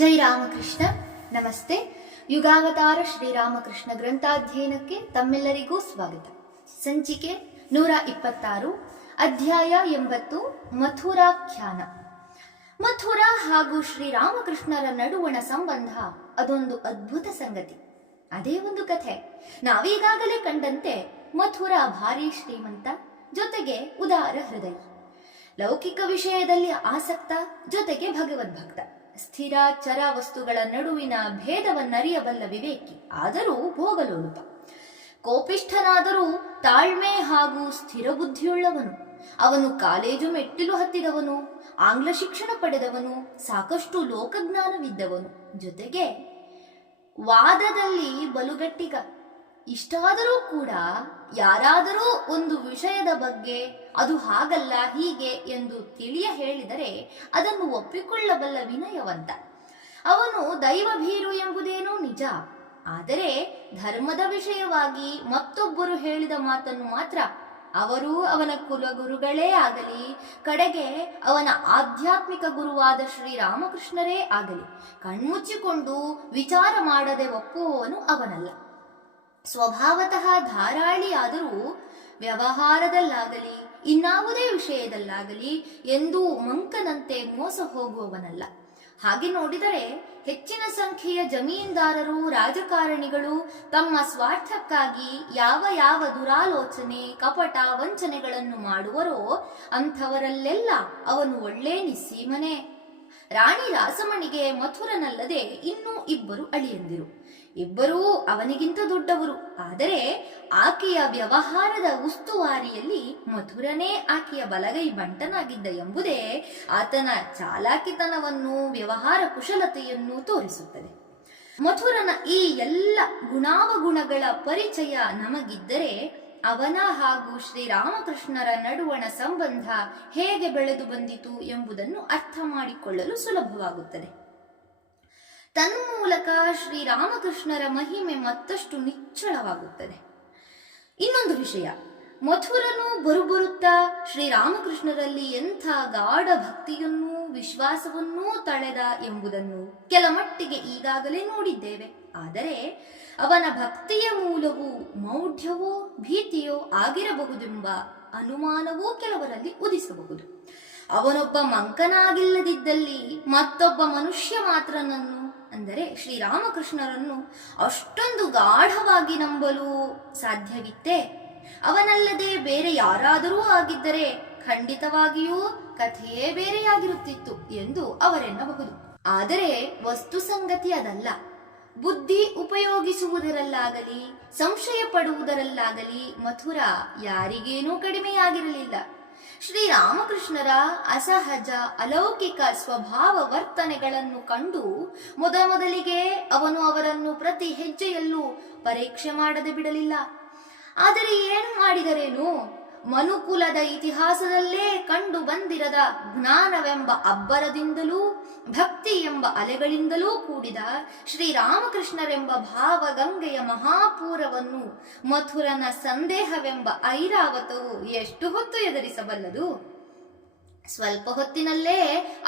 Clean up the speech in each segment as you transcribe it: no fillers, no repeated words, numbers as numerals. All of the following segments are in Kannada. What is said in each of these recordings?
ಜೈ ರಾಮಕೃಷ್ಣ. ನಮಸ್ತೆ. ಯುಗಾವತಾರ ಶ್ರೀರಾಮಕೃಷ್ಣ ಗ್ರಂಥಾಧ್ಯಯನಕ್ಕೆ ತಮ್ಮೆಲ್ಲರಿಗೂ ಸ್ವಾಗತ. ಸಂಚಿಕೆ 126, ಅಧ್ಯಾಯ 80, ಮಥುರಾಖ್ಯಾನ. ಮಥುರಾ ಹಾಗೂ ಶ್ರೀರಾಮಕೃಷ್ಣರ ನಡುವಣ ಸಂಬಂಧ ಅದೊಂದು ಅದ್ಭುತ ಸಂಗತಿ. ಅದೇ ಒಂದು ಕಥೆ. ನಾವೀಗಾಗಲೇ ಕಂಡಂತೆ ಮಥುರಾ ಭಾರಿ ಶ್ರೀಮಂತ, ಜೊತೆಗೆ ಉದಾರ ಹೃದಯ, ಲೌಕಿಕ ವಿಷಯದಲ್ಲಿ ಆಸಕ್ತ, ಜೊತೆಗೆ ಭಗವದ್ಭಕ್ತ, ಸ್ಥಿರ ಚರ ವಸ್ತುಗಳ ನಡುವಿನ ಭೇದವನ್ನರಿಯಬಲ್ಲ ವಿವೇಕಿ, ಆದರೂ ಭೋಗಲೋಲುಪ, ಕೋಪಿಷ್ಠನಾದರೂ ತಾಳ್ಮೆ ಹಾಗೂ ಸ್ಥಿರ ಬುದ್ಧಿಯುಳ್ಳವನು. ಅವನು ಕಾಲೇಜು ಮೆಟ್ಟಿಲು ಹತ್ತಿದವನು, ಆಂಗ್ಲ ಶಿಕ್ಷಣ ಪಡೆದವನು, ಸಾಕಷ್ಟು ಲೋಕಜ್ಞಾನವಿದ್ದವನು, ಜೊತೆಗೆ ವಾದದಲ್ಲಿ ಬಲುಗಟ್ಟಿಗ. ಇಷ್ಟಾದರೂ ಕೂಡ ಯಾರಾದರೂ ಒಂದು ವಿಷಯದ ಬಗ್ಗೆ ಅದು ಹಾಗಲ್ಲ ಹೀಗೆ ಎಂದು ತಿಳಿಯ ಹೇಳಿದರೆ ಅದನ್ನು ಒಪ್ಪಿಕೊಳ್ಳಬಲ್ಲ ವಿನಯವಂತ. ಅವನು ದೈವಭೀರು ಎಂಬುದೇನೋ ನಿಜ, ಆದರೆ ಧರ್ಮದ ವಿಷಯವಾಗಿ ಮತ್ತೊಬ್ಬರು ಹೇಳಿದ ಮಾತನ್ನು ಮಾತ್ರ ಅವರು, ಅವನ ಕುಲಗುರುಗಳೇ ಆಗಲಿ, ಕಡೆಗೆ ಅವನ ಆಧ್ಯಾತ್ಮಿಕ ಗುರುವಾದ ಶ್ರೀರಾಮಕೃಷ್ಣರೇ ಆಗಲಿ, ಕಣ್ಮುಚ್ಚಿಕೊಂಡು ವಿಚಾರ ಮಾಡದೆ ಒಪ್ಪುವವನು ಅವನಲ್ಲ. ಸ್ವಭಾವತಃ ಧಾರಾಳಿಯಾದರೂ ವ್ಯವಹಾರದಲ್ಲಾಗಲಿ ಇನ್ನಾವುದೇ ವಿಷಯದಲ್ಲಾಗಲಿ ಎಂದೂ ಮಂಕನಂತೆ ಮೋಸ ಹೋಗುವವನಲ್ಲ. ಹಾಗೆ ನೋಡಿದರೆ ಹೆಚ್ಚಿನ ಸಂಖ್ಯೆಯ ಜಮೀನ್ದಾರರು, ರಾಜಕಾರಣಿಗಳು ತಮ್ಮ ಸ್ವಾರ್ಥಕ್ಕಾಗಿ ಯಾವ ಯಾವ ದುರಾಲೋಚನೆ, ಕಪಟ, ವಂಚನೆಗಳನ್ನು ಮಾಡುವರೋ ಅಂಥವರಲ್ಲೆಲ್ಲ ಅವನು ಒಳ್ಳೆ ನಿಸ್ಸೀಮನೇ. ರಾಣಿ ರಾಸಮಣಿಗೆ ಮಥುರನಲ್ಲದೆ ಇನ್ನೂ ಇಬ್ಬರು ಅಳಿಯಂದಿರು. ಇಬ್ಬರೂ ಅವನಿಗಿಂತ ದೊಡ್ಡವರು, ಆದರೆ ಆಕೆಯ ವ್ಯವಹಾರದ ಉಸ್ತುವಾರಿಯಲ್ಲಿ ಮಥುರನೇ ಆಕೆಯ ಬಲಗೈ ಬಂಟನಾಗಿದ್ದ ಎಂಬುದೇ ಆತನ ಚಾಲಾಕಿತನವನ್ನು, ವ್ಯವಹಾರ ಕುಶಲತೆಯನ್ನು ತೋರಿಸುತ್ತದೆ. ಮಥುರನ ಈ ಎಲ್ಲ ಗುಣಾವಗುಣಗಳ ಪರಿಚಯ ನಮಗಿದ್ದರೆ ಅವನ ಹಾಗೂ ಶ್ರೀರಾಮಕೃಷ್ಣರ ನಡುವಣ ಸಂಬಂಧ ಹೇಗೆ ಬೆಳೆದು ಬಂದಿತು ಎಂಬುದನ್ನು ಅರ್ಥ ಮಾಡಿಕೊಳ್ಳಲು ಸುಲಭವಾಗುತ್ತದೆ. ತನ್ಮೂಲಕ ಶ್ರೀರಾಮಕೃಷ್ಣರ ಮಹಿಮೆ ಮತ್ತಷ್ಟು ನಿಚ್ಚಳವಾಗುತ್ತದೆ. ಇನ್ನೊಂದು ವಿಷಯ, ಮಥುರನು ಬರುಬರುತ್ತಾ ಶ್ರೀರಾಮಕೃಷ್ಣರಲ್ಲಿ ಎಂಥ ಗಾಢ ಭಕ್ತಿಯನ್ನೂ ವಿಶ್ವಾಸವನ್ನೂ ತಳೆದ ಎಂಬುದನ್ನು ಕೆಲಮಟ್ಟಿಗೆ ಈಗಾಗಲೇ ನೋಡಿದ್ದೇವೆ. ಆದರೆ ಅವನ ಭಕ್ತಿಯ ಮೂಲವು ಮೌಢ್ಯವೋ ಭೀತಿಯೋ ಆಗಿರಬಹುದೆಂಬ ಅನುಮಾನವೂ ಕೆಲವರಲ್ಲಿ ಉದಿಸಬಹುದು. ಅವನೊಬ್ಬ ಮಂಕನಾಗಿಲ್ಲದಿದ್ದಲ್ಲಿ ಮತ್ತೊಬ್ಬ ಮನುಷ್ಯ ಮಾತ್ರನನ್ನು, ಅಂದರೆ ಶ್ರೀರಾಮಕೃಷ್ಣರನ್ನು ಅಷ್ಟೊಂದು ಗಾಢವಾಗಿ ನಂಬಲು ಸಾಧ್ಯವಿತ್ತೇ? ಅವನಲ್ಲದೆ ಬೇರೆ ಯಾರಾದರೂ ಆಗಿದ್ದರೆ ಖಂಡಿತವಾಗಿಯೂ ಕಥೆಯೇ ಬೇರೆಯಾಗಿರುತ್ತಿತ್ತು ಎಂದು ಅವರೆನ್ನಬಹುದು. ಆದರೆ ವಸ್ತು ಸಂಗತಿ ಅದಲ್ಲ. ಬುದ್ಧಿ ಉಪಯೋಗಿಸುವುದರಲ್ಲಾಗಲಿ ಸಂಶಯ ಪಡುವುದರಲ್ಲಾಗಲಿ ಮಥುರಾ ಯಾರಿಗೇನೂ ಕಡಿಮೆಯಾಗಿರಲಿಲ್ಲ. ಶ್ರೀರಾಮಕೃಷ್ಣರ ಅಸಹಜ ಅಲೌಕಿಕ ಸ್ವಭಾವ ವರ್ತನೆಗಳನ್ನು ಕಂಡು ಮೊದಲಿಗೆ ಅವನು ಅವರನ್ನು ಪ್ರತಿ ಹೆಜ್ಜೆಯಲ್ಲೂ ಪರೀಕ್ಷೆ ಮಾಡದೆ ಬಿಡಲಿಲ್ಲ. ಆದರೆ ಏನು ಮಾಡಿದರೇನು? ಮನುಕುಲದ ಇತಿಹಾಸದಲ್ಲೇ ಕಂಡು ಬಂದಿರದ ಜ್ಞಾನವೆಂಬ ಅಬ್ಬರದಿಂದಲೂ ಭಕ್ತಿ ಎಂಬ ಅಲೆಗಳಿಂದಲೂ ಕೂಡಿದ ಶ್ರೀರಾಮಕೃಷ್ಣರೆಂಬ ಭಾವಗಂಗೆಯ ಮಹಾಪೂರವನ್ನು ಮಥುರನ ಸಂದೇಹವೆಂಬ ಐರಾವತವು ಎಷ್ಟು ಹೊತ್ತು ಎದುರಿಸಬಲ್ಲದು? ಸ್ವಲ್ಪ ಹೊತ್ತಿನಲ್ಲೇ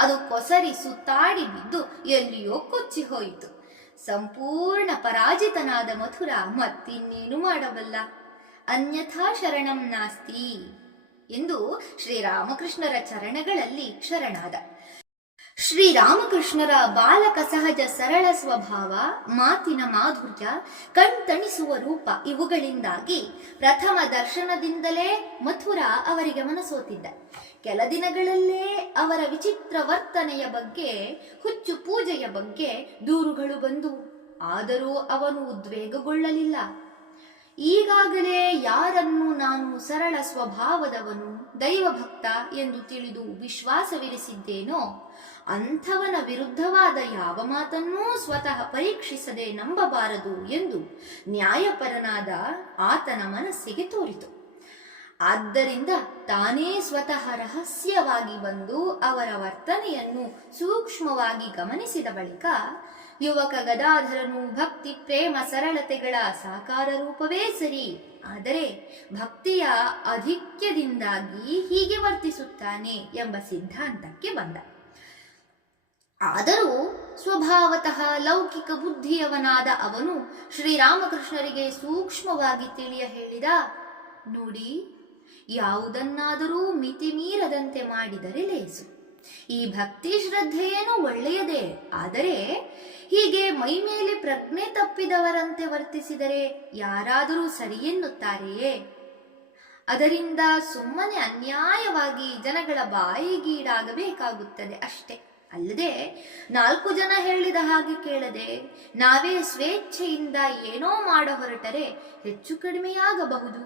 ಅದು ಕೊಸರಿ ಸುತ್ತಾಡಿ ಬಿದ್ದು ಎಲ್ಲಿಯೋ ಕೊಚ್ಚಿ ಹೋಯಿತು. ಸಂಪೂರ್ಣ ಪರಾಜಿತನಾದ ಮಥುರ ಮತ್ತಿನ್ನೇನು ಮಾಡಬಲ್ಲ? ಅನ್ಯಥಾ ಶರಣಂ ನಾಸ್ತಿ ಎಂದು ಶ್ರೀರಾಮಕೃಷ್ಣರ ಚರಣಗಳಲ್ಲಿ ಶರಣಾದ. ಶ್ರೀರಾಮಕೃಷ್ಣರ ಬಾಲಕ ಸಹಜ ಸರಳ ಸ್ವಭಾವ, ಮಾತಿನ ಮಾಧುರ್ಯ, ಕಣ್ತಣಿಸುವ ರೂಪ ಇವುಗಳಿಂದಾಗಿ ಪ್ರಥಮ ದರ್ಶನದಿಂದಲೇ ಮಥುರ ಅವರಿಗೆ ಮನಸೋತಿದ್ದ. ಕೆಲ ದಿನಗಳಲ್ಲೇ ಅವರ ವಿಚಿತ್ರ ವರ್ತನೆಯ ಬಗ್ಗೆ, ಹುಚ್ಚು ಪೂಜೆಯ ಬಗ್ಗೆ ದೂರುಗಳು ಬಂದು, ಆದರೂ ಅವನು ಉದ್ವೇಗಗೊಳ್ಳಲಿಲ್ಲ. ಈಗಾಗಲೇ ಯಾರನ್ನು ನಾನು ಸರಳ ಸ್ವಭಾವದವನು, ದೈವಭಕ್ತ ಎಂದು ತಿಳಿದು ವಿಶ್ವಾಸವಿರಿಸಿದ್ದೇನೋ ಅಂಥವನ ವಿರುದ್ಧವಾದ ಯಾವ ಮಾತನ್ನೂ ಸ್ವತಃ ಪರೀಕ್ಷಿಸದೆ ನಂಬಬಾರದು ಎಂದು ನ್ಯಾಯಪರನಾದ ಆತನ ಮನಸ್ಸಿಗೆ ತೋರಿತು. ಆದ್ದರಿಂದ ತಾನೇ ಸ್ವತಃ ರಹಸ್ಯವಾಗಿ ಬಂದು ಅವರ ವರ್ತನೆಯನ್ನು ಸೂಕ್ಷ್ಮವಾಗಿ ಗಮನಿಸಿದ ಬಳಿಕ ಯುವಕ ಗದಾಧರನು ಭಕ್ತಿ ಪ್ರೇಮ ಸರಳತೆಗಳ ಸಾಕಾರ ರೂಪವೇ ಸರಿ, ಆದರೆ ಭಕ್ತಿಯ ಅಧಿಕ್ಯದಿಂದಾಗಿ ಹೀಗೆ ವರ್ತಿಸುತ್ತಾನೆ ಎಂಬ ಸಿದ್ಧಾಂತಕ್ಕೆ ಬಂದ. ಆದರೂ ಸ್ವಭಾವತಃ ಲೌಕಿಕ ಬುದ್ಧಿಯವನಾದ ಅವನು ಶ್ರೀರಾಮಕೃಷ್ಣರಿಗೆ ಸೂಕ್ಷ್ಮವಾಗಿ ತಿಳಿಯ ಹೇಳಿದ, ನೋಡಿ, ಯಾವುದನ್ನಾದರೂ ಮಿತಿ ಮೀರದಂತೆ ಮಾಡಿದರೆ ಲೇಸು. ಈ ಭಕ್ತಿ ಶ್ರದ್ಧೆಯೇನೋ ಒಳ್ಳೆಯದೇ, ಆದರೆ ಹೀಗೆ ಮೈಮೇಲೆ ಪ್ರಜ್ಞೆ ತಪ್ಪಿದವರಂತೆ ವರ್ತಿಸಿದರೆ ಯಾರಾದರೂ ಸರಿ ಎನ್ನುತ್ತಾರೆಯೇ? ಅದರಿಂದ ಸುಮ್ಮನೆ ಅನ್ಯಾಯವಾಗಿ ಜನಗಳ ಬಾಯಿಗೀಡಾಗಬೇಕಾಗುತ್ತದೆ ಅಷ್ಟೇ. ಅಲ್ಲದೆ 4 ಜನ ಹೇಳಿದ ಹಾಗೆ ಕೇಳದೆ ನಾವೇ ಸ್ವೇಚ್ಛೆಯಿಂದ ಏನೋ ಮಾಡ ಹೊರಟರೆ ಹೆಚ್ಚು ಕಡಿಮೆಯಾಗಬಹುದು.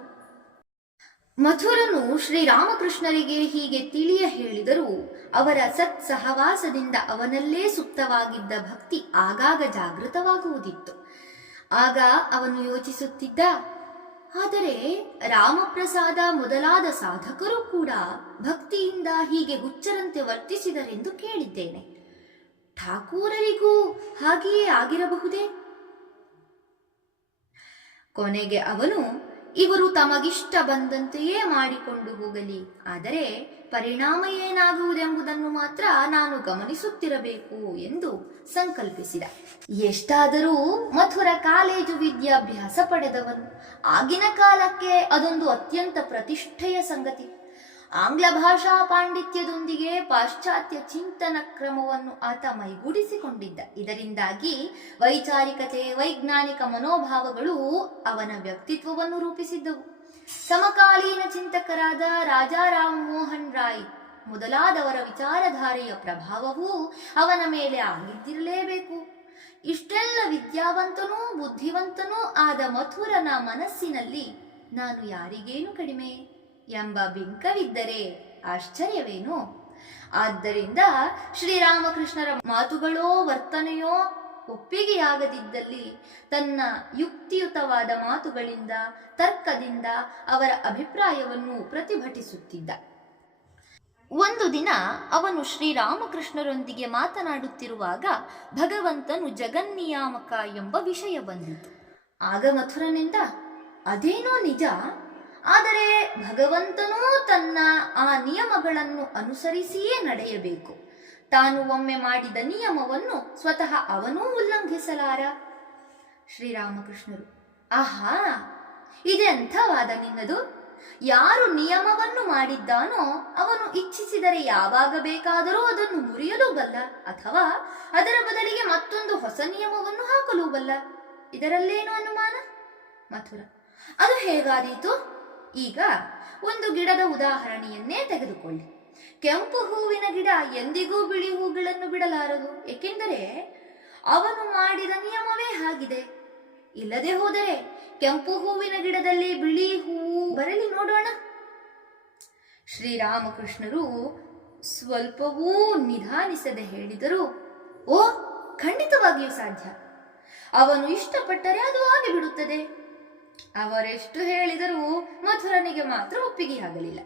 ಮಥುರನು ಶ್ರೀರಾಮಕೃಷ್ಣರಿಗೆ ಹೀಗೆ ತಿಳಿಯ ಹೇಳಿದರೂ ಅವರ ಸತ್ಸಹವಾಸದಿಂದ ಅವನಲ್ಲೇ ಸುಪ್ತವಾಗಿದ್ದ ಭಕ್ತಿ ಆಗಾಗ ಜಾಗೃತವಾಗುವುದಿತ್ತು. ಆಗ ಅವನು ಯೋಚಿಸುತ್ತಿದ್ದ, ಆದರೆ ರಾಮಪ್ರಸಾದ ಮೊದಲಾದ ಸಾಧಕರು ಕೂಡ ಭಕ್ತಿಯಿಂದ ಹೀಗೆ ಹುಚ್ಚರಂತೆ ವರ್ತಿಸಿದರೆಂದು ಕೇಳಿದ್ದೇನೆ. ಠಾಕೂರರಿಗೂ ಹಾಗೆಯೇ ಆಗಿರಬಹುದೇ? ಕೊನೆಗೆ ಅವನು, ಇವರು ತಮಗಿಷ್ಟ ಬಂದಂತೆಯೇ ಮಾಡಿಕೊಂಡು ಹೋಗಲಿ, ಆದರೆ ಪರಿಣಾಮ ಏನಾಗುವುದೆಂಬುದನ್ನು ಮಾತ್ರ ನಾನು ಗಮನಿಸುತ್ತಿರಬೇಕು ಎಂದು ಸಂಕಲ್ಪಿಸಿದ. ಎಷ್ಟಾದರೂ ಮಥುರ ಕಾಲೇಜು ವಿದ್ಯಾಭ್ಯಾಸ ಪಡೆದವನು. ಆಗಿನ ಕಾಲಕ್ಕೆ ಅದೊಂದು ಅತ್ಯಂತ ಪ್ರತಿಷ್ಠೆಯ ಸಂಗತಿ. ಆಂಗ್ಲ ಭಾಷಾ ಪಾಂಡಿತ್ಯದೊಂದಿಗೆ ಪಾಶ್ಚಾತ್ಯ ಚಿಂತನ ಕ್ರಮವನ್ನು ಆತ ಮೈಗೂಡಿಸಿಕೊಂಡಿದ್ದ. ಇದರಿಂದಾಗಿ ವೈಚಾರಿಕತೆ, ವೈಜ್ಞಾನಿಕ ಮನೋಭಾವಗಳು ಅವನ ವ್ಯಕ್ತಿತ್ವವನ್ನು ರೂಪಿಸಿದ್ದವು. ಸಮಕಾಲೀನ ಚಿಂತಕರಾದ ರಾಜಾ ರಾಮ್ ಮೋಹನ್ ರಾಯ್ ಮೊದಲಾದವರ ವಿಚಾರಧಾರೆಯ ಪ್ರಭಾವವೂ ಅವನ ಮೇಲೆ ಆಗಿದ್ದಿರಲೇಬೇಕು. ಇಷ್ಟೆಲ್ಲ ವಿದ್ಯಾವಂತನೂ ಬುದ್ಧಿವಂತನೂ ಆದ ಮಥುರನ ಮನಸ್ಸಿನಲ್ಲಿ ನಾನು ಯಾರಿಗೇನು ಕಡಿಮೆ ಎಂಬ ಬಿಂಕವಿದ್ದರೆ ಆಶ್ಚರ್ಯವೇನು? ಆದ್ದರಿಂದ ಶ್ರೀರಾಮಕೃಷ್ಣರ ಮಾತುಗಳೋ ವರ್ತನೆಯೋ ಒಪ್ಪಿಗೆಯಾಗದಿದ್ದಲ್ಲಿ ತನ್ನ ಯುಕ್ತಿಯುತವಾದ ಮಾತುಗಳಿಂದ, ತರ್ಕದಿಂದ ಅವರ ಅಭಿಪ್ರಾಯವನ್ನು ಪ್ರತಿಭಟಿಸುತ್ತಿದ್ದ. ಒಂದು ದಿನ ಅವನು ಶ್ರೀರಾಮಕೃಷ್ಣರೊಂದಿಗೆ ಮಾತನಾಡುತ್ತಿರುವಾಗ ಭಗವಂತನು ಜಗನ್ನಿಯಾಮಕ ಎಂಬ ವಿಷಯ ಬಂದಿತು. ಆಗ ಮಥುರನಿಂದ, ಅದೇನೋ ನಿಜ, ಆದರೆ ಭಗವಂತನೂ ತನ್ನ ಆ ನಿಯಮಗಳನ್ನು ಅನುಸರಿಸಿಯೇ ನಡೆಯಬೇಕು. ತಾನು ಒಮ್ಮೆ ಮಾಡಿದ ನಿಯಮವನ್ನು ಸ್ವತಃ ಅವನೂ ಉಲ್ಲಂಘಿಸಲಾರ. ಶ್ರೀರಾಮಕೃಷ್ಣರು, ಆಹಾ, ಇದೆಂಥ ವಾದ ನಿನ್ನದು? ಯಾರು ನಿಯಮವನ್ನು ಮಾಡಿದ್ದಾನೋ ಅವನು ಇಚ್ಛಿಸಿದರೆ ಯಾವಾಗ ಬೇಕಾದರೂ ಅದನ್ನು ಮುರಿಯಲೂ ಬಲ್ಲ, ಅಥವಾ ಅದರ ಬದಲಿಗೆ ಮತ್ತೊಂದು ಹೊಸ ನಿಯಮವನ್ನು ಹಾಕಲೂ ಬಲ್ಲ. ಇದರಲ್ಲೇನು ಅನುಮಾನ? ಮಥುರ, ಅದು ಹೇಗಾದೀತು? ಈಗ ಒಂದು ಗಿಡದ ಉದಾಹರಣೆಯನ್ನೇ ತೆಗೆದುಕೊಳ್ಳಿ. ಕೆಂಪು ಹೂವಿನ ಗಿಡ ಎಂದಿಗೂ ಬಿಳಿ ಹೂಗಳನ್ನು ಬಿಡಲಾರದು, ಏಕೆಂದರೆ ಅವನು ಮಾಡಿದ ನಿಯಮವೇ ಹಾಗಿದೆ. ಇಲ್ಲದೆ ಹೋದರೆ ಕೆಂಪು ಹೂವಿನ ಗಿಡದಲ್ಲಿ ಬಿಳಿ ಹೂವು ಬರಲಿ ನೋಡೋಣ. ಶ್ರೀರಾಮಕೃಷ್ಣರು ಸ್ವಲ್ಪವೂ ನಿಧಾನಿಸದೆ ಹೇಳಿದರು, ಓ, ಖಂಡಿತವಾಗಿಯೂ ಸಾಧ್ಯ. ಅವನು ಇಷ್ಟಪಟ್ಟರೆ ಅದು ಆಗಿ ಬಿಡುತ್ತದೆ. ಅವರೆಷ್ಟು ಹೇಳಿದರೂ ಮಥುರನಿಗೆ ಮಾತ್ರ ಒಪ್ಪಿಗೆಯಾಗಲಿಲ್ಲ.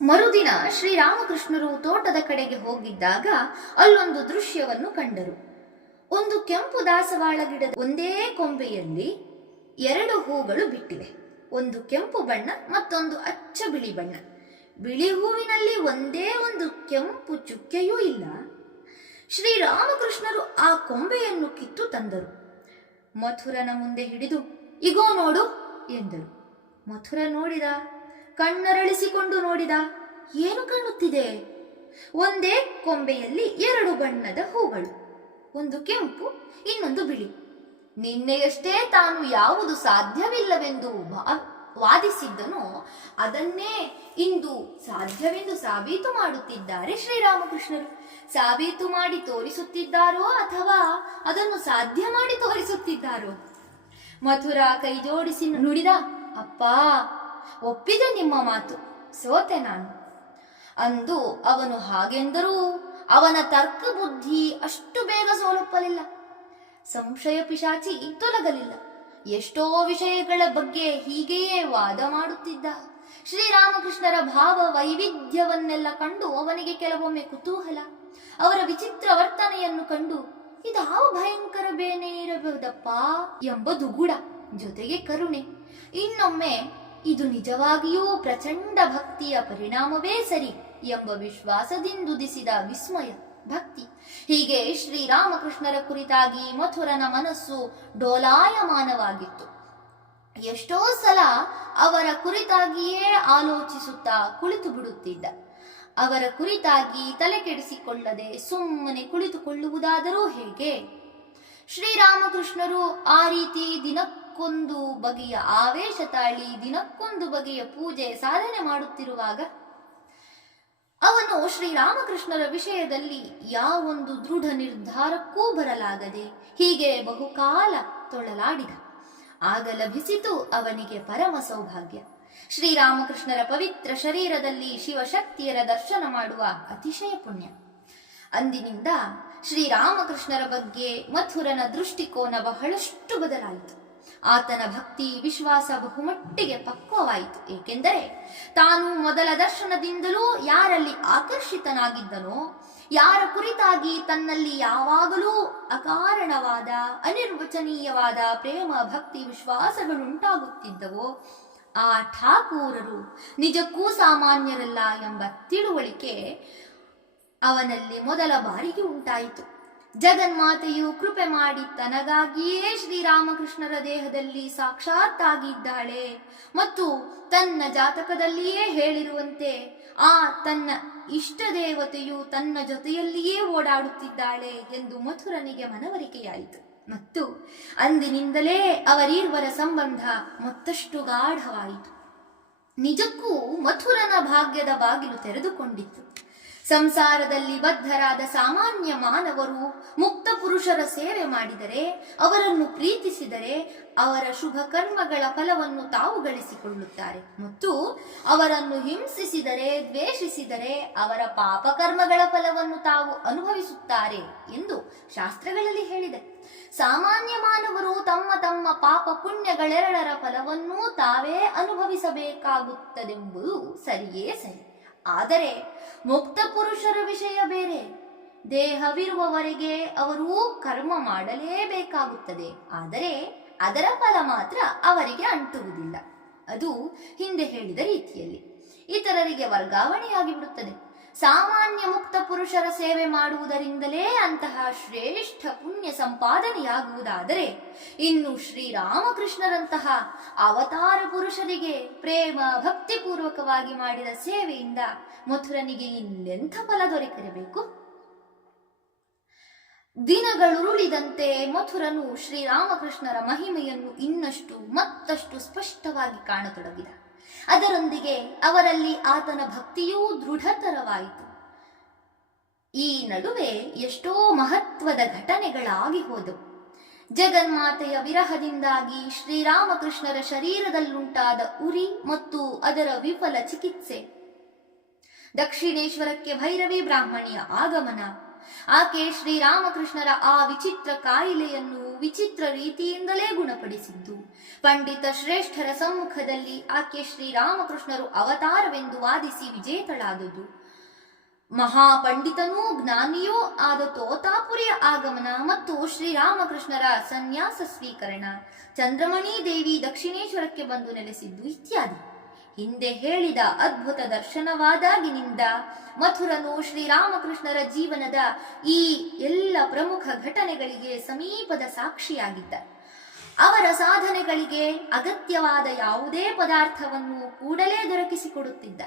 ಮರುದಿನ ಶ್ರೀರಾಮಕೃಷ್ಣರು ತೋಟದ ಕಡೆಗೆ ಹೋಗಿದ್ದಾಗ ಅಲ್ಲೊಂದು ದೃಶ್ಯವನ್ನು ಕಂಡರು. ಒಂದು ಕೆಂಪು ದಾಸವಾಳ ಗಿಡದ ಒಂದೇ ಕೊಂಬೆಯಲ್ಲಿ 2 ಹೂಗಳು ಬಿಟ್ಟಿವೆ. ಒಂದು ಕೆಂಪು ಬಣ್ಣ, ಮತ್ತೊಂದು ಅಚ್ಚ ಬಿಳಿ ಬಣ್ಣ. ಬಿಳಿ ಹೂವಿನಲ್ಲಿ ಒಂದೇ ಒಂದು ಕೆಂಪು ಚುಕ್ಕೆಯೂ ಇಲ್ಲ. ಶ್ರೀರಾಮಕೃಷ್ಣರು ಆ ಕೊಂಬೆಯನ್ನು ಕಿತ್ತು ತಂದರು. ಮಥುರನ ಮುಂದೆ ಹಿಡಿದು, ಇಗೋ ನೋಡು ಎಂದರು. ಮಥುರ ನೋಡಿದ, ಕಣ್ಣರಳಿಸಿಕೊಂಡು ನೋಡಿದ. ಏನು ಕಾಣುತ್ತಿದೆ? ಒಂದೇ ಕೊಂಬೆಯಲ್ಲಿ 2 ಬಣ್ಣದ ಹೂಗಳು, ಒಂದು ಕೆಂಪು, ಇನ್ನೊಂದು ಬಿಳಿ. ನಿನ್ನೆಯಷ್ಟೇ ತಾನು ಯಾವುದು ಸಾಧ್ಯವಿಲ್ಲವೆಂದು ವಾದಿಸಿದ್ದನೋ ಅದನ್ನೇ ಇಂದು ಸಾಧ್ಯವೆಂದು ಸಾಬೀತು ಮಾಡುತ್ತಿದ್ದಾರೆ ಶ್ರೀರಾಮಕೃಷ್ಣರು. ಸಾಬೀತು ಮಾಡಿ ತೋರಿಸುತ್ತಿದ್ದಾರೋ ಅಥವಾ ಅದನ್ನು ಸಾಧ್ಯ ಮಾಡಿ ತೋರಿಸುತ್ತಿದ್ದಾರೋ? ಮಥುರ ಕೈ ಜೋಡಿಸಿ ನುಡಿದ, ಅಪ್ಪ, ಒಪ್ಪಿದೆ ನಿಮ್ಮ ಮಾತು, ಸೋತೆ ನಾನು. ಅಂದು ಅವನು ಹಾಗೆಂದರೂ ಅವನ ತರ್ಕ ಬುದ್ಧಿ ಅಷ್ಟು ಬೇಗ ಸೋಲೊಪ್ಪಲಿಲ್ಲ. ಸಂಶಯ ಪಿಶಾಚಿ ತೊಲಗಲಿಲ್ಲ. ಎಷ್ಟೋ ವಿಷಯಗಳ ಬಗ್ಗೆ ಹೀಗೆಯೇ ವಾದ ಮಾಡುತ್ತಿದ್ದ. ಶ್ರೀರಾಮಕೃಷ್ಣರ ಭಾವ ವೈವಿಧ್ಯವನ್ನೆಲ್ಲ ಕಂಡು ಅವನಿಗೆ ಕೆಲವೊಮ್ಮೆ ಕುತೂಹಲ. ಅವರ ವಿಚಿತ್ರ ವರ್ತನೆಯನ್ನು ಕಂಡು ಇದಾವ ಭಯಂಕರ ಬೇನೆ ಇರಬಹುದಪ್ಪ ಎಂಬ ದುಗುಡ, ಜೊತೆಗೆ ಕರುಣೆ. ಇನ್ನೊಮ್ಮೆ ಇದು ನಿಜವಾಗಿಯೂ ಪ್ರಚಂಡ ಭಕ್ತಿಯ ಪರಿಣಾಮವೇ ಸರಿ ಎಂಬ ವಿಶ್ವಾಸದಿಂದುದಿಸಿದ ವಿಸ್ಮಯ. ಭಕ್ತಿ. ಹೀಗೆ ಶ್ರೀರಾಮಕೃಷ್ಣರ ಕುರಿತಾಗಿ ಮಥುರನ ಮನಸ್ಸು ಡೋಲಾಯಮಾನವಾಗಿತ್ತು. ಎಷ್ಟೋ ಸಲ ಅವರ ಕುರಿತಾಗಿಯೇ ಆಲೋಚಿಸುತ್ತಾ ಕುಳಿತು ಬಿಡುತ್ತಿದ್ದ. ಅವರ ಕುರಿತಾಗಿ ತಲೆ ಕೆಡಿಸಿಕೊಳ್ಳದೆ ಸುಮ್ಮನೆ ಕುಳಿತುಕೊಳ್ಳುವುದಾದರೂ ಹೇಗೆ? ಶ್ರೀರಾಮಕೃಷ್ಣರು ಆ ರೀತಿ ದಿನಕ್ಕೊಂದು ಬಗೆಯ ಆವೇಶ ತಾಳಿ ದಿನಕ್ಕೊಂದು ಬಗೆಯ ಪೂಜೆ ಸಾಧನೆ ಮಾಡುತ್ತಿರುವಾಗ ಅವನು ಶ್ರೀರಾಮಕೃಷ್ಣರ ವಿಷಯದಲ್ಲಿ ಯಾವೊಂದು ದೃಢ ನಿರ್ಧಾರಕ್ಕೂ ಬರಲಾಗದೆ ಹೀಗೆ ಬಹುಕಾಲ ತೊಳಲಾಡಿದ. ಆಗ ಲಭಿಸಿತು ಅವನಿಗೆ ಪರಮ ಸೌಭಾಗ್ಯ. ಶ್ರೀರಾಮಕೃಷ್ಣರ ಪವಿತ್ರ ಶರೀರದಲ್ಲಿ ಶಿವಶಕ್ತಿಯರ ದರ್ಶನ ಮಾಡುವ ಅತಿಶಯ ಪುಣ್ಯ. ಅಂದಿನಿಂದ ಶ್ರೀರಾಮಕೃಷ್ಣರ ಬಗ್ಗೆ ಮಥುರನ ದೃಷ್ಟಿಕೋನ ಬಹಳಷ್ಟು ಬದಲಾಯಿತು. ಆತನ ಭಕ್ತಿ ವಿಶ್ವಾಸ ಬಹುಮಟ್ಟಿಗೆ ಪಕ್ವವಾಯಿತು. ಏಕೆಂದರೆ ತಾನು ಮೊದಲ ದರ್ಶನದಿಂದಲೂ ಯಾರಲ್ಲಿ ಆಕರ್ಷಿತನಾಗಿದ್ದನೋ, ಯಾರ ಕುರಿತಾಗಿ ತನ್ನಲ್ಲಿ ಯಾವಾಗಲೂ ಅಕಾರಣವಾದ ಅನಿರ್ವಚನೀಯವಾದ ಪ್ರೇಮ ಭಕ್ತಿ ವಿಶ್ವಾಸಗಳುಂಟಾಗುತ್ತಿದ್ದವೋ ಆ ಠಾಕೂರರು ನಿಜಕ್ಕೂ ಸಾಮಾನ್ಯರಲ್ಲ ಎಂಬ ತಿಳುವಳಿಕೆ ಅವನಲ್ಲಿ ಮೊದಲ ಬಾರಿಗೆ ಉಂಟಾಯಿತು. ಜಗನ್ಮಾತೆಯು ಕೃಪೆ ಮಾಡಿ ತನಗಾಗಿಯೇ ಶ್ರೀರಾಮಕೃಷ್ಣರ ದೇಹದಲ್ಲಿ ಸಾಕ್ಷಾತ್ತಾಗಿದ್ದಾಳೆ ಮತ್ತು ತನ್ನ ಜಾತಕದಲ್ಲಿಯೇ ಹೇಳಿರುವಂತೆ ಆ ತನ್ನ ಇಷ್ಟ ದೇವತೆಯು ತನ್ನ ಜೊತೆಯಲ್ಲಿಯೇ ಓಡಾಡುತ್ತಿದ್ದಾಳೆ ಎಂದು ಮಥುರನಿಗೆ ಮನವರಿಕೆಯಾಯಿತು. ಮತ್ತು ಅಂದಿನಿಂದಲೇ ಅವರಿರುವರ ಸಂಬಂಧ ಮತ್ತಷ್ಟು ಗಾಢವಾಯಿತು. ನಿಜಕ್ಕೂ ಮಥುರನ ಭಾಗ್ಯದ ಬಾಗಿಲು ತೆರೆದುಕೊಂಡಿತ್ತು. ಸಂಸಾರದಲ್ಲಿ ಬದ್ಧರಾದ ಸಾಮಾನ್ಯ ಮಾನವರು ಮುಕ್ತ ಪುರುಷರ ಸೇವೆ ಮಾಡಿದರೆ, ಅವರನ್ನು ಪ್ರೀತಿಸಿದರೆ ಅವರ ಶುಭ ಕರ್ಮಗಳ ಫಲವನ್ನು ತಾವು ಗಳಿಸಿಕೊಳ್ಳುತ್ತಾರೆ ಮತ್ತು ಅವರನ್ನು ಹಿಂಸಿಸಿದರೆ ದ್ವೇಷಿಸಿದರೆ ಅವರ ಪಾಪ ಕರ್ಮಗಳ ಫಲವನ್ನು ತಾವು ಅನುಭವಿಸುತ್ತಾರೆ ಎಂದು ಶಾಸ್ತ್ರಗಳಲ್ಲಿ ಹೇಳಿದೆ. ಸಾಮಾನ್ಯ ಮಾನವರು ತಮ್ಮ ತಮ್ಮ ಪಾಪ ಪುಣ್ಯಗಳೆರಡರ ಫಲವನ್ನೂ ತಾವೇ ಅನುಭವಿಸಬೇಕಾಗುತ್ತದೆಂಬುದು ಸರಿಯೇ ಸರಿ. ಆದರೆ ಮುಕ್ತ ಪುರುಷರ ವಿಷಯ ಬೇರೆ. ದೇಹವಿರುವವರೆಗೆ ಅವರು ಕರ್ಮ ಮಾಡಲೇಬೇಕಾಗುತ್ತದೆ. ಆದರೆ ಅದರ ಫಲ ಮಾತ್ರ ಅವರಿಗೆ ಅಂಟುವುದಿಲ್ಲ. ಅದು ಹಿಂದೆ ಹೇಳಿದ ರೀತಿಯಲ್ಲಿ ಇತರರಿಗೆ ವರ್ಗಾವಣೆಯಾಗಿ ಬಿಡುತ್ತದೆ. ಸಾಮಾನ್ಯ ಮುಕ್ತ ಪುರುಷರ ಸೇವೆ ಮಾಡುವುದರಿಂದಲೇ ಅಂತಹ ಶ್ರೇಷ್ಠ ಪುಣ್ಯ ಸಂಪಾದನೆಯಾಗುವುದಾದರೆ, ಇನ್ನು ಶ್ರೀರಾಮಕೃಷ್ಣರಂತಹ ಅವತಾರ ಪುರುಷರಿಗೆ ಪ್ರೇಮ ಭಕ್ತಿಪೂರ್ವಕವಾಗಿ ಮಾಡಿದ ಸೇವೆಯಿಂದ ಮಥುರನಿಗೆ ಇನ್ನೆಂಥ ಫಲ ದೊರಕಿರಬೇಕು? ದಿನಗಳುರುಳಿದಂತೆ ಮಥುರನು ಶ್ರೀರಾಮಕೃಷ್ಣರ ಮಹಿಮೆಯನ್ನು ಮತ್ತಷ್ಟು ಸ್ಪಷ್ಟವಾಗಿ ಕಾಣತೊಡಗಿದ. ಅದರೊಂದಿಗೆ ಅವರಲ್ಲಿ ಆತನ ಭಕ್ತಿಯೂ ದೃಢತರವಾಯಿತು. ಈ ನಡುವೆ ಎಷ್ಟೋ ಮಹತ್ವದ ಘಟನೆಗಳಾಗಿ ಹೋದವು. ಜಗನ್ಮಾತೆಯ ವಿರಹದಿಂದಾಗಿ ಶ್ರೀರಾಮಕೃಷ್ಣರ ಶರೀರದಲ್ಲುಂಟಾದ ಉರಿ ಮತ್ತು ಅದರ ವಿಫಲ ಚಿಕಿತ್ಸೆ, ದಕ್ಷಿಣೇಶ್ವರಕ್ಕೆ ಭೈರವಿ ಬ್ರಾಹ್ಮಣಿಯ ಆಗಮನ, ಆಕೆ ಶ್ರೀರಾಮಕೃಷ್ಣರ ಆ ವಿಚಿತ್ರ ಕಾಯಿಲೆಯನ್ನು ವಿಚಿತ್ರ ರೀತಿಯಿಂದಲೇ ಗುಣಪಡಿಸಿದ್ದು, ಪಂಡಿತ ಶ್ರೇಷ್ಠರ ಸಮ್ಮುಖದಲ್ಲಿ ಆಕೆ ಶ್ರೀರಾಮಕೃಷ್ಣರು ಅವತಾರವೆಂದು ವಾದಿಸಿ ವಿಜೇತಳಾದುದು, ಮಹಾಪಂಡಿತನೂ ಜ್ಞಾನಿಯೂ ಆದ ತೋತಾಪುರಿಯ ಆಗಮನ ಮತ್ತು ಶ್ರೀರಾಮಕೃಷ್ಣರ ಸನ್ಯಾಸ ಸ್ವೀಕರಣ, ಚಂದ್ರಮಣಿ ದೇವಿ ದಕ್ಷಿಣೇಶ್ವರಕ್ಕೆ ಬಂದು ನೆಲೆಸಿದ್ದು ಇತ್ಯಾದಿ. ಹಿಂದೆ ಹೇಳಿದ ಅದ್ಭುತ ದರ್ಶನವಾದಾಗಿನಿಂದ ಮಥುರನು ಶ್ರೀರಾಮಕೃಷ್ಣರ ಜೀವನದ ಈ ಎಲ್ಲ ಪ್ರಮುಖ ಘಟನೆಗಳಿಗೆ ಸಮೀಪದ ಸಾಕ್ಷಿಯಾಗಿದ್ದ. ಅವರ ಸಾಧನೆಗಳಿಗೆ ಅಗತ್ಯವಾದ ಯಾವುದೇ ಪದಾರ್ಥವನ್ನು ಕೂಡಲೇ ದೊರಕಿಸಿಕೊಡುತ್ತಿದ್ದ.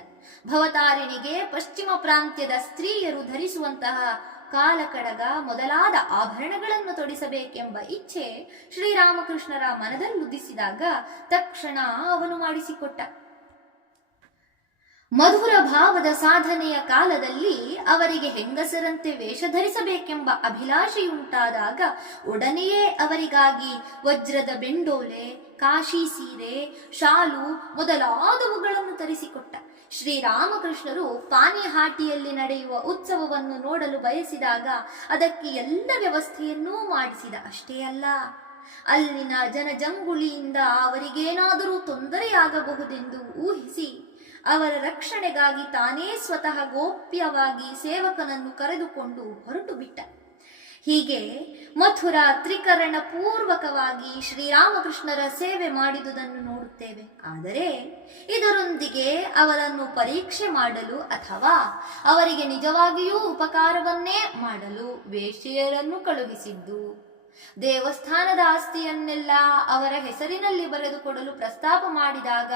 ಭವತಾರಿಣಿಗೆ ಪಶ್ಚಿಮ ಪ್ರಾಂತ್ಯದ ಸ್ತ್ರೀಯರು ಧರಿಸುವಂತಹ ಕಾಲಕಡಗ ಮೊದಲಾದ ಆಭರಣಗಳನ್ನು ತೊಡಿಸಬೇಕೆಂಬ ಇಚ್ಛೆ ಶ್ರೀರಾಮಕೃಷ್ಣರ ಮನದಲ್ಲುದಿಸಿದಾಗ ತಕ್ಷಣ ಅವನು ಮಾಡಿಸಿಕೊಟ್ಟ. ಮಧುರ ಭಾವದ ಸಾಧನೆಯ ಕಾಲದಲ್ಲಿ ಅವರಿಗೆ ಹೆಂಗಸರಂತೆ ವೇಷ ಧರಿಸಬೇಕೆಂಬ ಅಭಿಲಾಷೆಯುಂಟಾದಾಗ ಒಡನೆಯೇ ಅವರಿಗಾಗಿ ವಜ್ರದ ಬೆಂಡೋಲೆ, ಕಾಶಿ ಸೀರೆ, ಶಾಲು ಮೊದಲಾದವುಗಳನ್ನು ತರಿಸಿಕೊಟ್ಟ. ಶ್ರೀರಾಮಕೃಷ್ಣರು ಪಾನಿಹಾಟಿಯಲ್ಲಿ ನಡೆಯುವ ಉತ್ಸವವನ್ನು ನೋಡಲು ಬಯಸಿದಾಗ ಅದಕ್ಕೆ ಎಲ್ಲ ವ್ಯವಸ್ಥೆಯನ್ನೂ ಮಾಡಿಸಿದ. ಅಷ್ಟೇ ಅಲ್ಲ, ಅಲ್ಲಿನ ಜನಜಂಗುಳಿಯಿಂದ ಅವರಿಗೇನಾದರೂ ತೊಂದರೆಯಾಗಬಹುದೆಂದು ಊಹಿಸಿ ಅವರ ರಕ್ಷಣೆಗಾಗಿ ತಾನೇ ಸ್ವತಃ ಗೋಪ್ಯವಾಗಿ ಸೇವಕನನ್ನು ಕರೆದುಕೊಂಡು ಹೊರಟು ಬಿಟ್ಟ. ಹೀಗೆ ಮಥುರ ತ್ರಿಕರಣ ಪೂರ್ವಕವಾಗಿ ಶ್ರೀರಾಮಕೃಷ್ಣರ ಸೇವೆ ಮಾಡಿದುದನ್ನು ನೋಡುತ್ತೇವೆ. ಆದರೆ ಇದರೊಂದಿಗೆ ಅವರನ್ನು ಪರೀಕ್ಷೆ ಮಾಡಲು ಅಥವಾ ಅವರಿಗೆ ನಿಜವಾಗಿಯೂ ಉಪಕಾರವನ್ನೇ ಮಾಡಲು ವೇಶ್ಯೆಯರನ್ನು ಕಳುಹಿಸಿದ್ದು, ದೇವಸ್ಥಾನದ ಆಸ್ತಿಯನ್ನೆಲ್ಲ ಅವರ ಹೆಸರಿನಲ್ಲಿ ಬರೆದುಕೊಡಲು ಪ್ರಸ್ತಾಪ ಮಾಡಿದಾಗ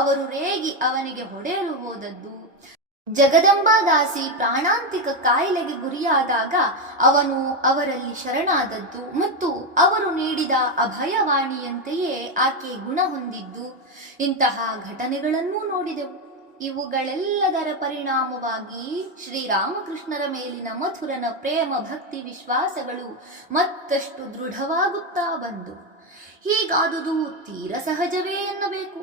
ಅವರು ರೇಗಿ ಅವನಿಗೆ ಹೊಡೆಯಲು ಹೋದದ್ದು, ಜಗದಂಬಾದಾಸಿ ಪ್ರಾಣಾಂತಿಕ ಕಾಯಿಲೆಗೆ ಗುರಿಯಾದಾಗ ಅವನು ಅವರಲ್ಲಿ ಶರಣಾದದ್ದು ಮತ್ತು ಅವರು ನೀಡಿದ ಅಭಯವಾಣಿಯಂತೆಯೇ ಆಕೆ ಗುಣ ಹೊಂದಿದ್ದು, ಇಂತಹ ಘಟನೆಗಳನ್ನೂ ನೋಡಿದೆವು. ಇವುಗಳೆಲ್ಲದರ ಪರಿಣಾಮವಾಗಿ ಶ್ರೀರಾಮಕೃಷ್ಣರ ಮೇಲಿನ ಮಥುರನ ಪ್ರೇಮ ಭಕ್ತಿ ವಿಶ್ವಾಸಗಳು ಮತ್ತಷ್ಟು ದೃಢವಾಗುತ್ತಾ ಬಂದು, ಹೀಗಾದುದು ತೀರ ಸಹಜವೇ ಎನ್ನಬೇಕು.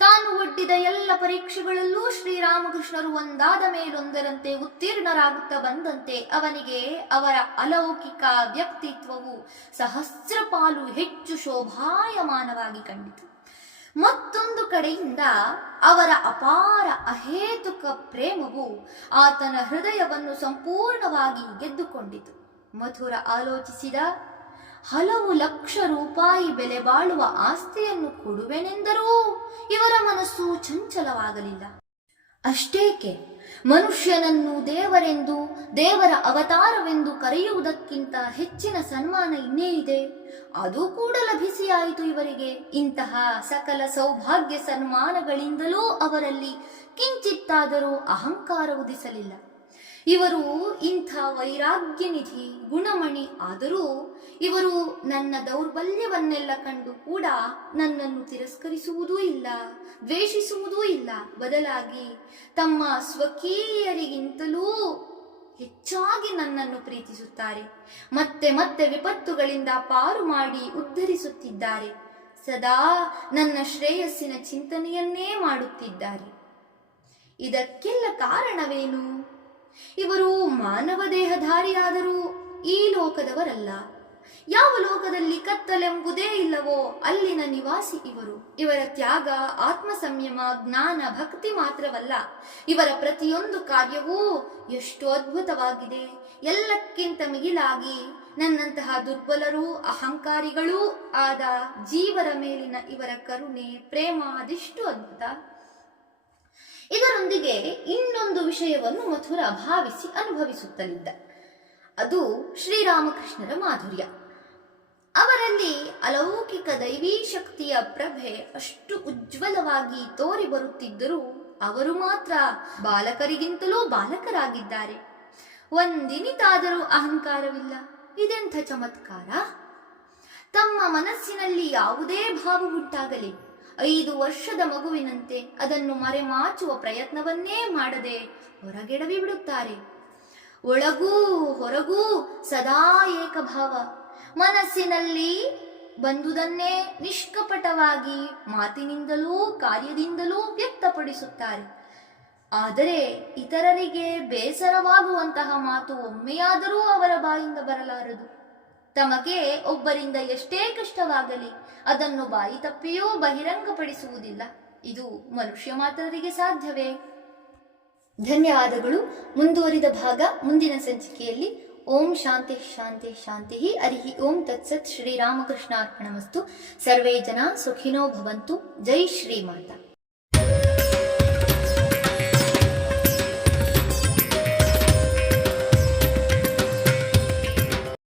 ತಾನು ಒಡ್ಡಿದ ಎಲ್ಲ ಪರೀಕ್ಷೆಗಳಲ್ಲೂ ಶ್ರೀರಾಮಕೃಷ್ಣರು ಒಂದಾದ ಮೇಲೊಂದರಂತೆ ಉತ್ತೀರ್ಣರಾಗುತ್ತಾ ಬಂದಂತೆ ಅವನಿಗೆ ಅವರ ಅಲೌಕಿಕ ವ್ಯಕ್ತಿತ್ವವು ಸಹಸ್ರ ಪಾಲು ಹೆಚ್ಚು ಶೋಭಾಯಮಾನವಾಗಿ ಕಂಡಿತು. ಮತ್ತೊಂದು ಕಡೆಯಿಂದ ಅವರ ಅಪಾರ ಅಹೇತುಕ ಪ್ರೇಮವು ಆತನ ಹೃದಯವನ್ನು ಸಂಪೂರ್ಣವಾಗಿ ಗೆದ್ದುಕೊಂಡಿತು. ಮಥುರ ಆಲೋಚಿಸಿದ, ಹಲವು ಲಕ್ಷ ರೂಪಾಯಿ ಬೆಲೆ ಬಾಳುವ ಆಸ್ತಿಯನ್ನು ಕೊಡುವೆನೆಂದರೂ ಇವರ ಮನಸ್ಸು ಚಂಚಲವಾಗಲಿಲ್ಲ. ಅಷ್ಟೇಕೆ, ಮನುಷ್ಯನನ್ನು ದೇವರೆಂದು, ದೇವರ ಅವತಾರವೆಂದು ಕರೆಯುವುದಕ್ಕಿಂತ ಹೆಚ್ಚಿನ ಸನ್ಮಾನ ಇನ್ನೇ ಇದೆ? ಅದು ಕೂಡ ಲಭಿಸಿಯಾಯಿತು ಇವರಿಗೆ. ಇಂತಹ ಸಕಲ ಸೌಭಾಗ್ಯ ಸನ್ಮಾನಗಳಿಂದಲೂ ಅವರಲ್ಲಿ ಕಿಂಚಿತ್ತಾದರೂ ಅಹಂಕಾರ ಉದಿಸಲಿಲ್ಲ. ಇವರು ಇಂಥ ವೈರಾಗ್ಯ ನಿಧಿ ಗುಣಮಣಿ ಆದರೂ ಇವರು ನನ್ನ ದೌರ್ಬಲ್ಯವನ್ನೆಲ್ಲ ಕಂಡು ಕೂಡ ನನ್ನನ್ನು ತಿರಸ್ಕರಿಸುವುದೂ ಇಲ್ಲ, ದ್ವೇಷಿಸುವುದೂ ಇಲ್ಲ. ಬದಲಾಗಿ ತಮ್ಮ ಸ್ವಕೀಯರಿಗಿಂತಲೂ ಹೆಚ್ಚಾಗಿ ನನ್ನನ್ನು ಪ್ರೀತಿಸುತ್ತಾರೆ. ಮತ್ತೆ ಮತ್ತೆ ವಿಪತ್ತುಗಳಿಂದ ಪಾರು ಮಾಡಿ ಉದ್ಧರಿಸುತ್ತಿದ್ದಾರೆ. ಸದಾ ನನ್ನ ಶ್ರೇಯಸ್ಸಿನ ಚಿಂತನೆಯನ್ನೇ ಮಾಡುತ್ತಿದ್ದಾರೆ. ಇದಕ್ಕೆಲ್ಲ ಕಾರಣವೇನು? ಇವರು ಮಾನವ ದೇಹಧಾರಿಯಾದರೂ ಈ ಲೋಕದವರಲ್ಲ. ಯಾವ ಲೋಕದಲ್ಲಿ ಕತ್ತಲೆಂಬುದೇ ಇಲ್ಲವೋ ಅಲ್ಲಿನ ನಿವಾಸಿ ಇವರು. ಇವರ ತ್ಯಾಗ, ಆತ್ಮ ಸಂಯಮ, ಜ್ಞಾನ, ಭಕ್ತಿ ಮಾತ್ರವಲ್ಲ, ಇವರ ಪ್ರತಿಯೊಂದು ಕಾರ್ಯವೂ ಎಷ್ಟು ಅದ್ಭುತವಾಗಿದೆ. ಎಲ್ಲಕ್ಕಿಂತ ಮಿಗಿಲಾಗಿ ನನ್ನಂತಹ ದುರ್ಬಲರೂ ಅಹಂಕಾರಿಗಳೂ ಆದ ಜೀವರ ಮೇಲಿನ ಇವರ ಕರುಣೆ, ಪ್ರೇಮ ಅದೆಷ್ಟು ಅದ್ಭುತ. ಇದರೊಂದಿಗೆ ಇನ್ನೊಂದು ವಿಷಯವನ್ನು ಮಥುರ ಭಾವಿಸಿ ಅನುಭವಿಸುತ್ತಲಿದ್ದ. ಅದು ಶ್ರೀರಾಮಕೃಷ್ಣರ ಮಾಧುರ್ಯ. ಅವರಲ್ಲಿ ಅಲೌಕಿಕ ದೈವೀ ಶಕ್ತಿಯ ಪ್ರಭೆ ಅಷ್ಟು ಉಜ್ವಲವಾಗಿ ತೋರಿ ಬರುತ್ತಿದ್ದರೂ ಅವರು ಮಾತ್ರ ಬಾಲಕರಿಗಿಂತಲೂ ಬಾಲಕರಾಗಿದ್ದಾರೆ. ಒಂದಿನಿತಾದರೂ ಅಹಂಕಾರವಿಲ್ಲ. ಇದೆಂಥ ಚಮತ್ಕಾರ! ತಮ್ಮ ಮನಸ್ಸಿನಲ್ಲಿ ಯಾವುದೇ ಭಾವ ಉಂಟಾಗಲಿ 5 ವರ್ಷದ ಮಗುವಿನಂತೆ ಅದನ್ನು ಮರೆಮಾಚುವ ಪ್ರಯತ್ನವನ್ನೇ ಮಾಡದೆ ಹೊರಗೆಡವಿ ಬಿಡುತ್ತಾರೆ. ಒಳಗೂ ಹೊರಗೂ ಸದಾ ಏಕಭಾವ. ಮನಸ್ಸಿನಲ್ಲಿ ಬಂದುದನ್ನೇ ನಿಷ್ಕಪಟವಾಗಿ ಮಾತಿನಿಂದಲೂ ಕಾರ್ಯದಿಂದಲೂ ವ್ಯಕ್ತಪಡಿಸುತ್ತಾರೆ. ಆದರೆ ಇತರರಿಗೆ ಬೇಸರವಾಗುವಂತಹ ಮಾತು ಒಮ್ಮೆಯಾದರೂ ಅವರ ಬಾಯಿಂದ ಬರಲಾರದು. ತಮಗೆ ಒಬ್ಬರಿಂದ ಎಷ್ಟೇ ಕಷ್ಟವಾಗಲಿ ಅದನ್ನು ಬಾಯಿ ತಪ್ಪಿಯೂ ಬಹಿರಂಗಪಡಿಸುವುದಿಲ್ಲ. ಇದು ಮನುಷ್ಯ ಮಾತ್ರರಿಗೆ ಸಾಧ್ಯವೇ? ಧನ್ಯವಾದಗಳು. ಮುಂದುವರಿದ ಭಾಗ ಮುಂದಿನ ಸಂಚಿಕೆಯಲ್ಲಿ. ಓಂ ಶಾಂತಿ ಶಾಂತಿ ಶಾಂತಿ. ಹರಿ ಓಂ ತತ್ಸತ್. ಶ್ರೀರಾಮಕೃಷ್ಣ ಅರ್ಪಣಮಸ್ತು. ಸರ್ವೇ ಜನ ಸುಖಿನೋ ಭವಂತು. ಜೈ ಶ್ರೀಮಾತಾ.